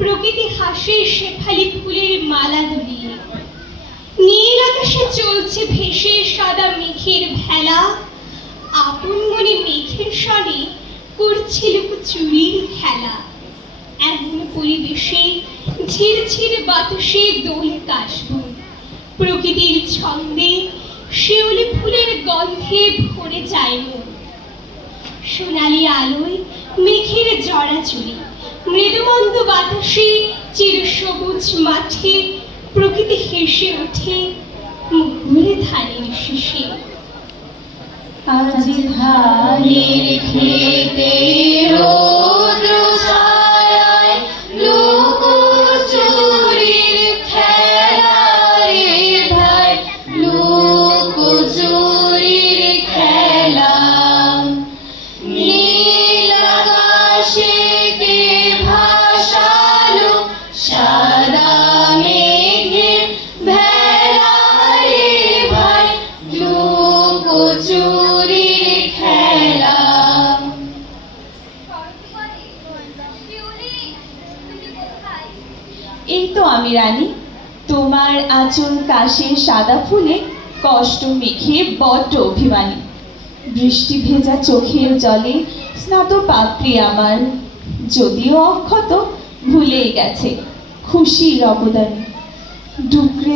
প্রকৃতি হাসে শেফালি ফুলের মালা দুলিয়ে। নীল আকাশে চলছে ভেসে সাদা মেঘের ভেলা। আপন মনে মেঘের সনে করছে লুকোচুরির খেলা। এমন পরিবেশে ঝিরঝির বাতাসে দোলে কাশবন। প্রকৃতির ছন্দে শিউলি ফুলের গন্ধে ভরে যায় মন। সোনালি আলোয় মেঘের জড়াজড়ি, মৃদুমন্দ বাতাসে চিরসবুজ মাঠে প্রকৃতি হেসে ওঠে মুকুল ধানের শীষে। আজ ধানের খেতে রৌদ্র ছায়ায় লুকোচুরির খেলা রে ভাই, লুকোচুরির খেলা। নীল আকাশে কে ভাসালো সাদা মেঘের ভেলা রে ভাই, লুকোচুরির খেলা। এই তো আমি রানী, তোমার আঁচল কাশের সাদা ফুলে কষ্ট মেখে বড্ড অভিমানী। বৃষ্টি ভেজা চোখের জলে স্নাত পাত্রী আমার, যদিও অক্ষত ভুলেই গেছে খুশির অবদানে। ডুকরে